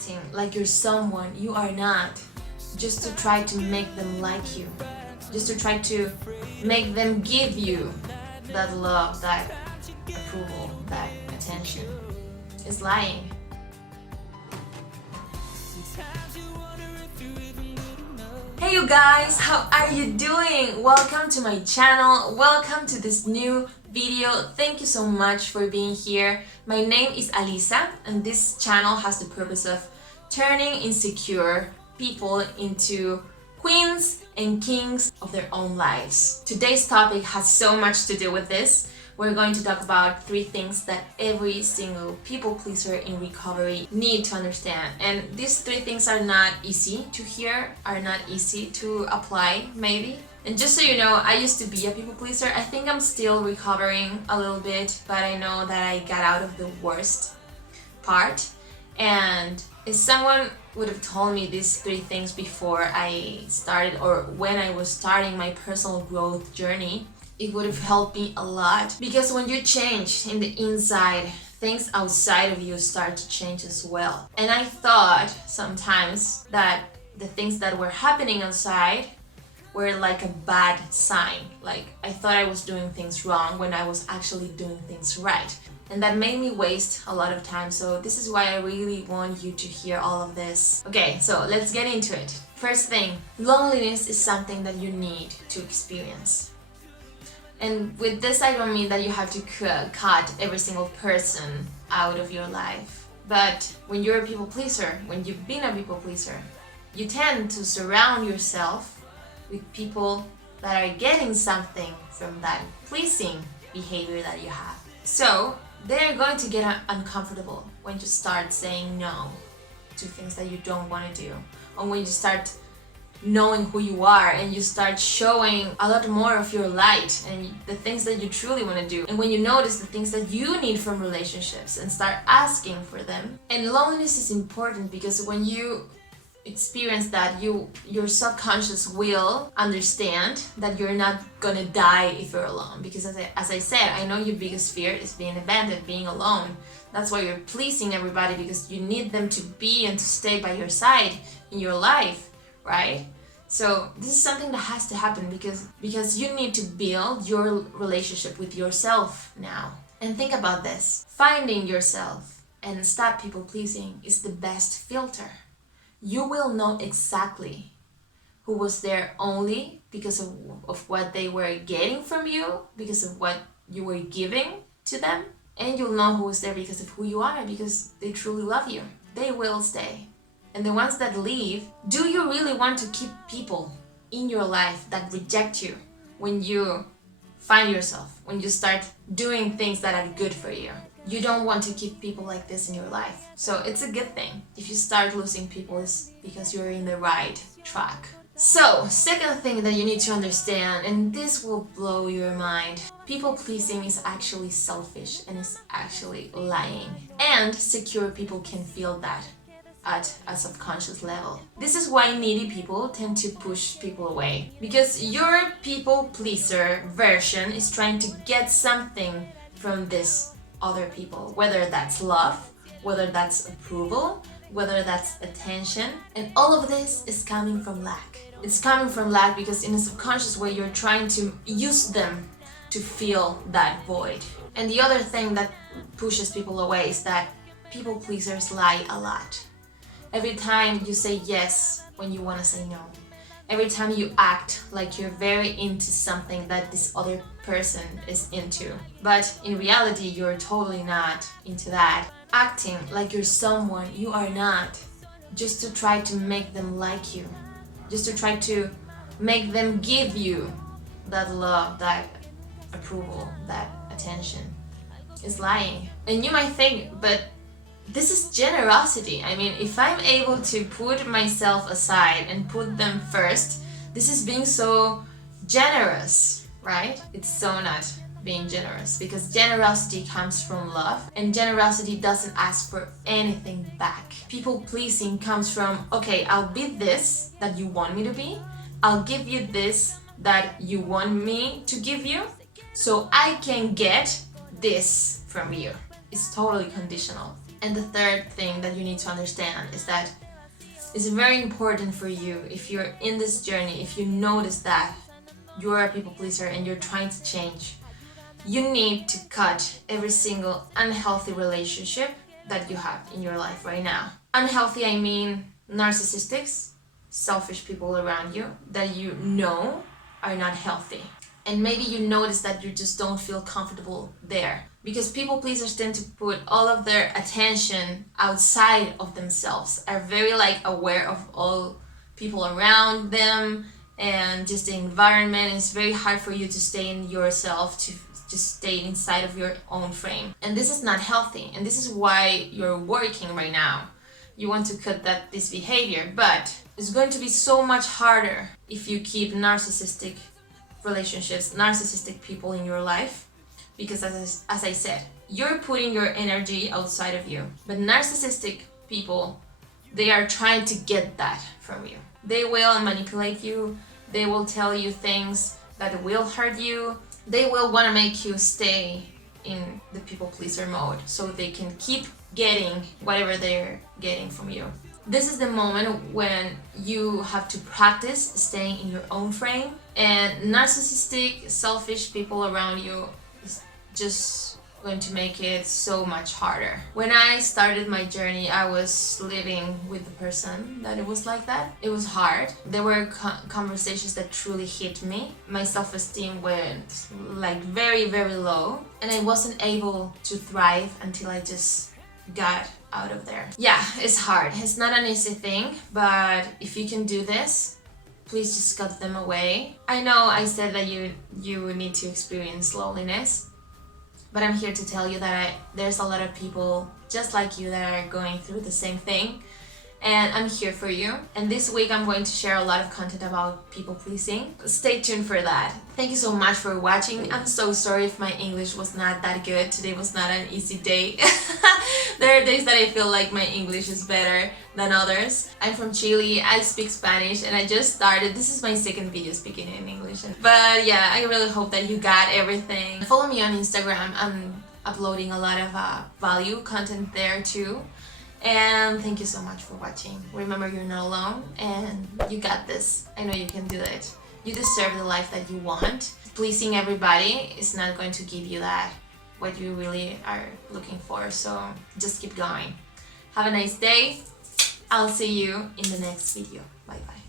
acting like you're someone you are not, just to try to make them like you, just to try to make them give you that love, that approval, that attention, is lying. Hey you guys, how are you doing? Welcome to my channel, welcome to this new video. Thank you so much for being here. My name is Alisa and this channel has the purpose of turning insecure people into queens and kings of their own lives. Today's topic has so much to do with this. We're going to talk about 3 things that every single people pleaser in recovery need to understand. And these 3 things are not easy to hear, are not easy to apply, maybe. And just so you know, I used to be a people pleaser. I think I'm still recovering a little bit, but I know that I got out of the worst part. And if someone would have told me these 3 things before I started, or when I was starting my personal growth journey, it would have helped me a lot. Because when you change in the inside, things outside of you start to change as well. And I thought sometimes that the things that were happening outside were like a bad sign. Like I thought I was doing things wrong when I was actually doing things right. And that made me waste a lot of time. So this is why I really want you to hear all of this. Okay, so let's get into it. First thing, loneliness is something that you need to experience. And with this, I don't mean that you have to cut every single person out of your life. But when you're a people pleaser, when you've been a people pleaser, you tend to surround yourself with people that are getting something from that pleasing behavior that you have. So they're going to get uncomfortable when you start saying no to things that you don't want to do, or when you start knowing who you are and you start showing a lot more of your light and the things that you truly want to do, and when you notice the things that you need from relationships and start asking for them. And loneliness is important because when you experience that, your subconscious will understand that you're not gonna die if you're alone. Because as I said, I know your biggest fear is being abandoned, being alone. That's why you're pleasing everybody, because you need them to be and to stay by your side in your life, right? So this is something that has to happen because you need to build your relationship with yourself now. And think about this. Finding yourself and stop people pleasing is the best filter. You will know exactly who was there only because of what they were getting from you, because of what you were giving to them. And you'll know who was there because of who you are, because they truly love you. They will stay. And the ones that leave, do you really want to keep people in your life that reject you when you find yourself, when you start doing things that are good for you? You don't want to keep people like this in your life. So it's a good thing. If you start losing people, it's because you're in the right track. So, second thing that you need to understand, and this will blow your mind, people pleasing is actually selfish and is actually lying. And secure people can feel that at a subconscious level. This is why needy people tend to push people away, because your people pleaser version is trying to get something from this other people, whether that's love, whether that's approval, whether that's attention. And all of this is coming from lack. It's coming from lack because in a subconscious way you're trying to use them to fill that void. And the other thing that pushes people away is that people pleasers lie a lot. Every time you say yes when you want to say no. Every time you act like you're very into something that this other person is into. But in reality, you're totally not into that. Acting like you're someone you are not, just to try to make them like you. Just to try to make them give you that love, that approval, that attention, is lying. And you might think, but this is generosity. I mean, if I'm able to put myself aside and put them first, this is being so generous, right? It's so not being generous, because generosity comes from love and generosity doesn't ask for anything back. People pleasing comes from, okay, I'll be this that you want me to be, I'll give you this that you want me to give you, so I can get this from you. It's totally conditional. And the third thing that you need to understand is that it's very important for you, if you're in this journey, if you notice that you're a people pleaser and you're trying to change, you need to cut every single unhealthy relationship that you have in your life right now. Unhealthy, I mean narcissistics, selfish people around you that you know are not healthy. And maybe you notice that you just don't feel comfortable there. Because people pleasers tend to put all of their attention outside of themselves, are very aware of all people around them and just the environment. It's very hard for you to stay in yourself, to just stay inside of your own frame. And this is not healthy. And this is why you're working right now. You want to cut this behavior, but it's going to be so much harder if you keep narcissistic relationships, narcissistic people in your life. Because as I said, you're putting your energy outside of you. But narcissistic people, they are trying to get that from you. They will manipulate you. They will tell you things that will hurt you. They will want to make you stay in the people pleaser mode so they can keep getting whatever they're getting from you. This is the moment when you have to practice staying in your own frame, and narcissistic, selfish people around you is just going to make it so much harder. When I started my journey, I was living with the person that it was like that. It was hard. There were conversations that truly hit me. My self-esteem went very, very low, and I wasn't able to thrive until I just got out of there. Yeah, it's hard. It's not an easy thing, but if you can do this, please just cut them away. I know I said that you need to experience loneliness, but I'm here to tell you that there's a lot of people just like you that are going through the same thing, and I'm here for you. And this week I'm going to share a lot of content about people pleasing. Stay tuned for that. Thank you so much for watching. I'm so sorry if my English was not that good. Today was not an easy day. There are days that I feel like my English is better than others. I'm from Chile, I speak Spanish, and I just started. This is my second video speaking in English. But yeah, I really hope that you got everything. Follow me on Instagram. I'm uploading a lot of value content there too. And thank you so much for watching. Remember, you're not alone and you got this. I know you can do it. You deserve the life that you want. Pleasing everybody is not going to give you that, what you really are looking for. So just keep going. Have a nice day. I'll see you in the next video. Bye bye.